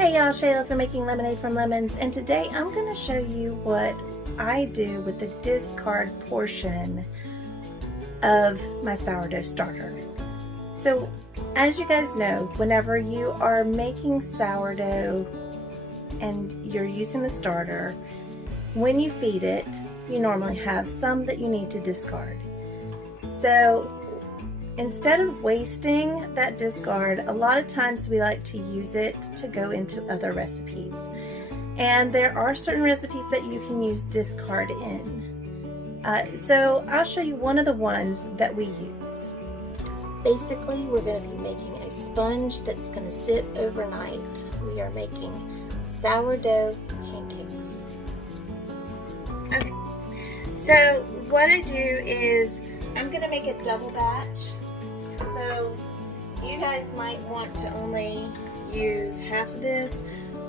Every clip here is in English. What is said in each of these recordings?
Hey y'all, Shayla for Making Lemonade from Lemons, and today I'm going to show you what I do with the discard portion of my sourdough starter. So as you guys know, whenever you are making sourdough and you're using the starter, when you feed it, you normally have some that you need to discard. So instead of wasting that discard, a lot of times we like to use it to go into other recipes. And there are certain recipes that you can use discard in. So I'll show you one of the ones that we use. Basically, we're going to be making a sponge that's going to sit overnight. We are making sourdough pancakes. Okay, so what I do is I'm going to make a double batch. So you guys might want to only use half of this,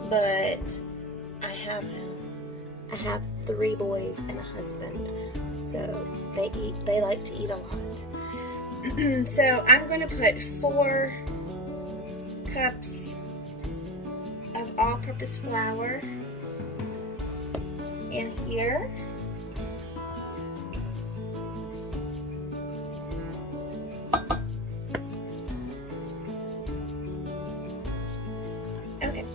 but I have 3 boys and a husband, so they like to eat a lot. So I'm going to put 4 cups of all-purpose flour in here. Okay.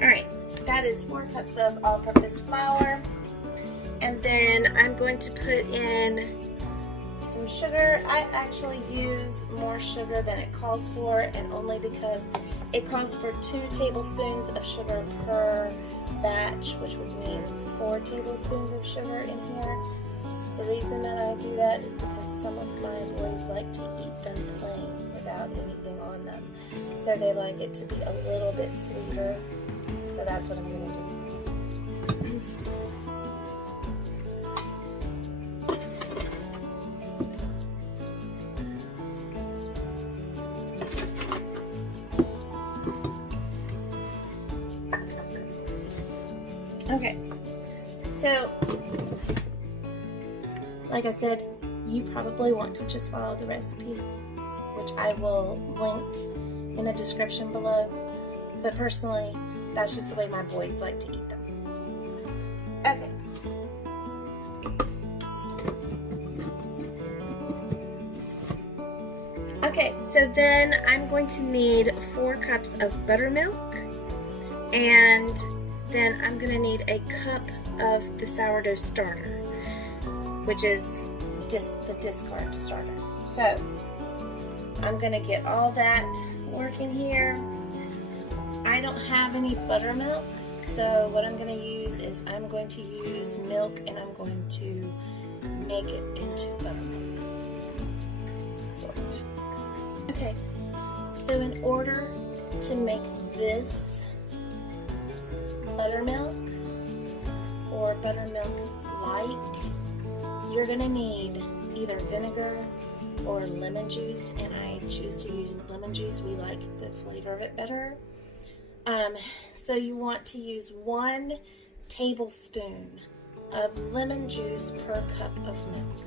Alright, that is 4 cups of all-purpose flour. And then I'm going to put in some sugar. I actually use more sugar than it calls for, and only because it calls for 2 tablespoons of sugar per batch, which would mean 4 tablespoons of sugar in here. The reason that I do that is because some of my boys like to eat them plain without anything on them. So they like it to be a little bit sweeter. So that's what I'm going to do. Okay, so like I said, you probably want to just follow the recipe, which I will link in the description below, but personally, that's just the way my boys like to eat them. Okay. Okay, so then I'm going to need 4 cups of buttermilk, and then I'm going to need a cup of the sourdough starter, which is the discard starter. So I'm going to get all that working here. I don't have any buttermilk, so what I'm going to use is I'm going to use milk, and I'm going to make it into buttermilk. Sort of. Okay, so in order to make this buttermilk or buttermilk-like, you're going to need either vinegar or lemon juice, and I choose to use lemon juice. We like the flavor of it better. So you want to use 1 tablespoon of lemon juice per cup of milk.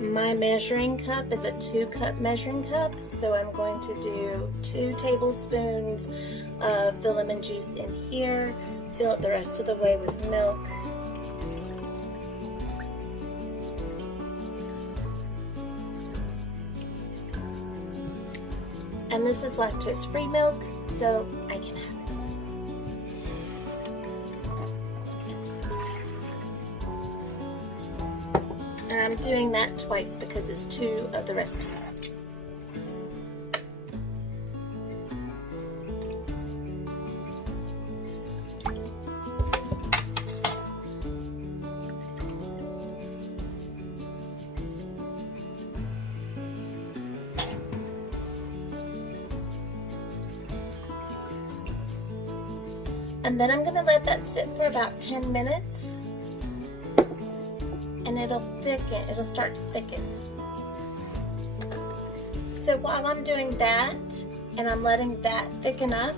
My measuring cup is a 2-cup measuring cup, so I'm going to do 2 tablespoons of the lemon juice in here, fill it the rest of the way with milk. And this is lactose-free milk, so I can have it. And I'm doing that twice because it's 2 of the recipes. And then I'm gonna let that sit for about 10 minutes and it'll thicken, it'll start to thicken. So while I'm doing that and I'm letting that thicken up,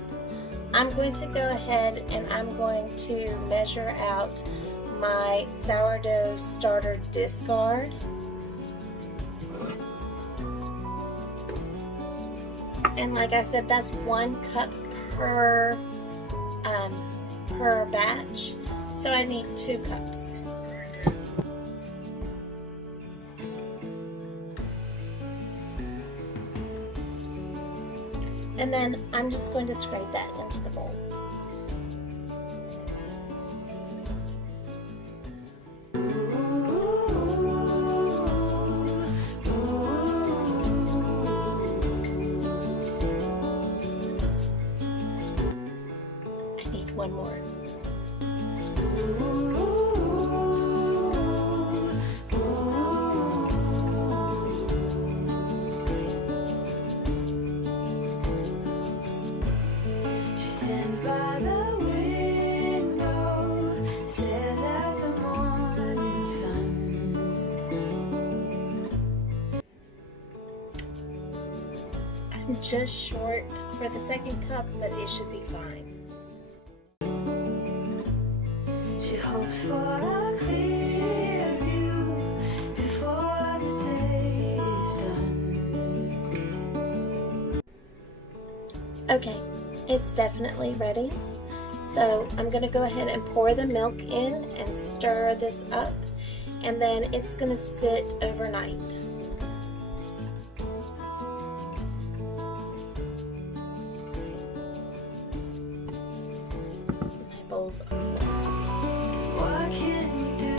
I'm going to go ahead and I'm going to measure out my sourdough starter discard. And like I said, that's 1 cup per batch, so I need 2 cups. And then I'm just going to scrape that into the bowl. I need 1 more. Stands by the window, stares at the morning sun. I'm just short for the 2nd cup, but it should be fine. She hopes for a clear view before the day is done. Okay, it's definitely ready. So I'm gonna go ahead and pour the milk in and stir this up, and then it's gonna sit overnight. My bowls are full. What can you do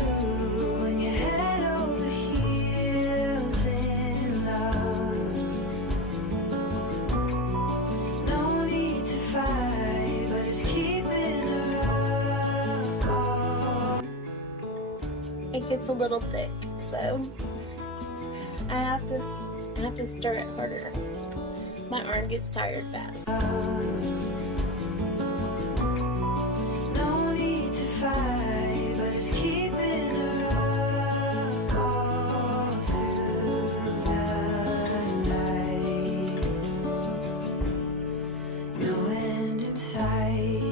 when you're head over heels in love? No need to fight, but it's keeping her up. It gets a little thick, so I have to stir it harder. My arm gets tired fast. No need to fight, but it's keeping her up all through the night. No end in sight.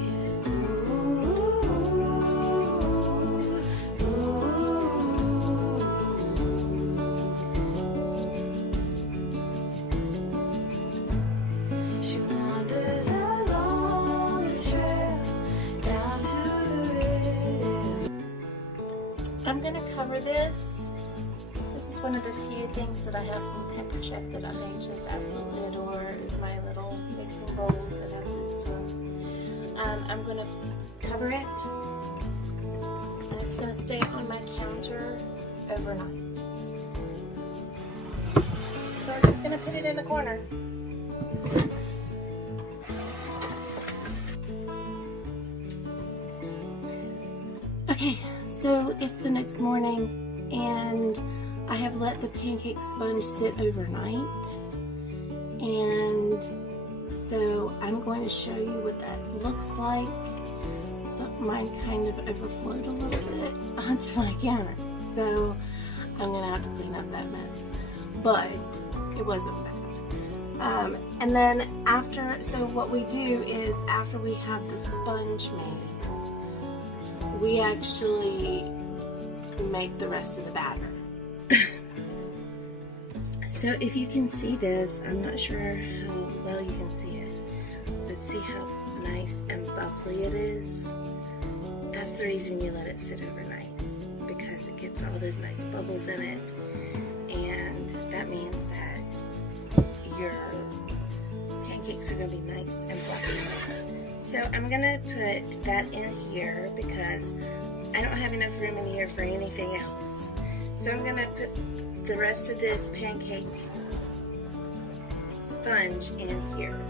She wanders along the trail down to the river. I'm gonna cover this. This is one of the few things that I have from Pampered Chef that I just absolutely adore, is my little mixing bowls that have lids to them. I'm gonna cover it, and it's gonna stay on my counter overnight. So I'm just gonna put it in the corner. Okay, so it's the next morning and I have let the pancake sponge sit overnight, and so I'm going to show you what that looks like. Mine kind of overflowed a little bit onto my counter, so I'm going to have to clean up that mess, but it wasn't bad. And then so what we do is after we have the sponge made, we actually make the rest of the batter. So if you can see this, I'm not sure how well you can see it, but see how nice and bubbly it is? That's the reason you let it sit overnight, because it gets all those nice bubbles in it, and that means that your pancakes are going to be nice and fluffy. So I'm going to put that in here because I don't have enough room in here for anything else. So I'm going to put the rest of this pancake sponge in here.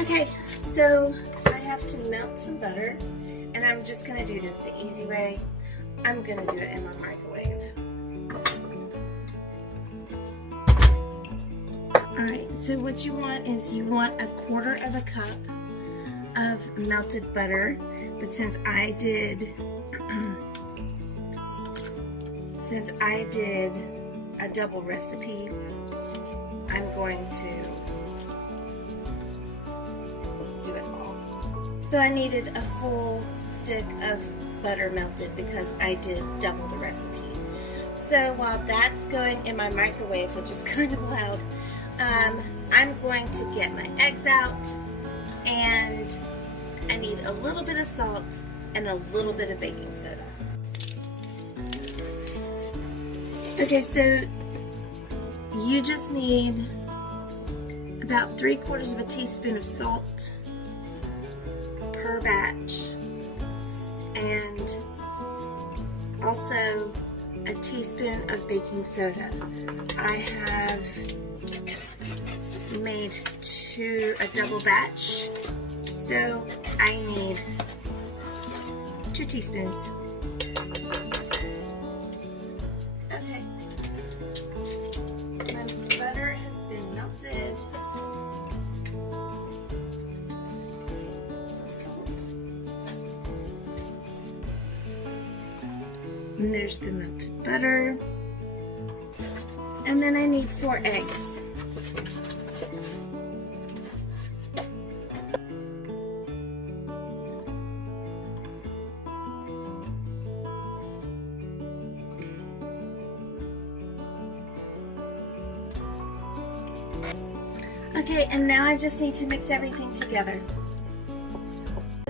Okay, so I have to melt some butter, and I'm just going to do this the easy way. I'm going to do it in my microwave. Alright, so what you want is you want 1/4 of a cup of melted butter, but since I did a double recipe, I'm going to do it all. So I needed a full stick of butter melted because I did double the recipe. So while that's going in my microwave, which is kind of loud, I'm going to get my eggs out, and I need a little bit of salt and a little bit of baking soda. Okay, so you just need about 3/4 of a teaspoon of salt per batch, and also a teaspoon of baking soda. I have made a double batch, so I need 2 teaspoons. Okay, my butter has been melted. Salt. And there's the melted butter. And then I need 4 eggs. Okay, and now I just need to mix everything together.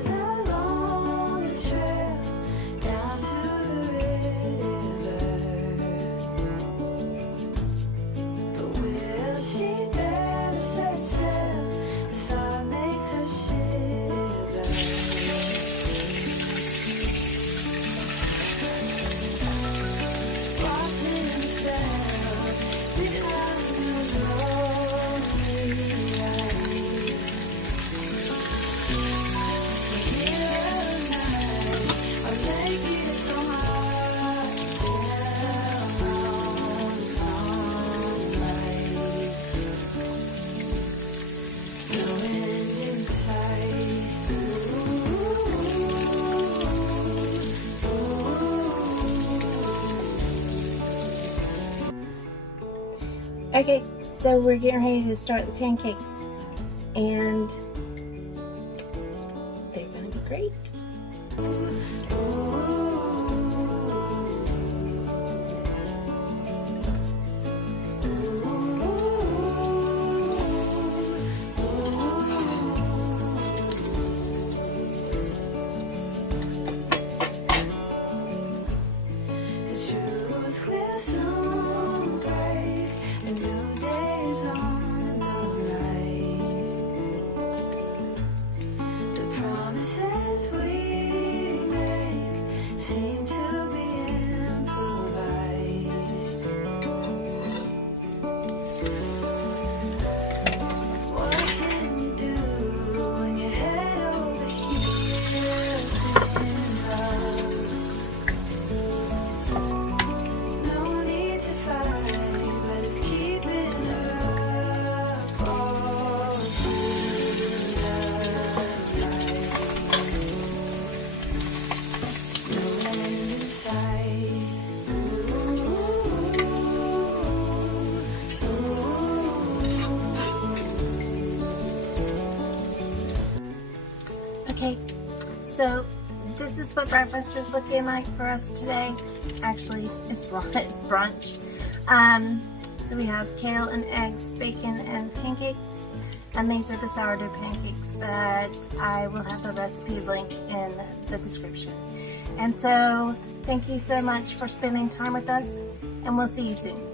Along the trail down to the river, but will she dare to set sail? The thought makes her shiver. Watching herself behind the lonely eyes. Okay, so we're getting ready to start the pancakes, and they're gonna be great. Okay, so this is what breakfast is looking like for us today. Actually, it's brunch. So we have kale and eggs, bacon and pancakes, and these are the sourdough pancakes that I will have the recipe linked in the description. And so thank you so much for spending time with us, and we'll see you soon.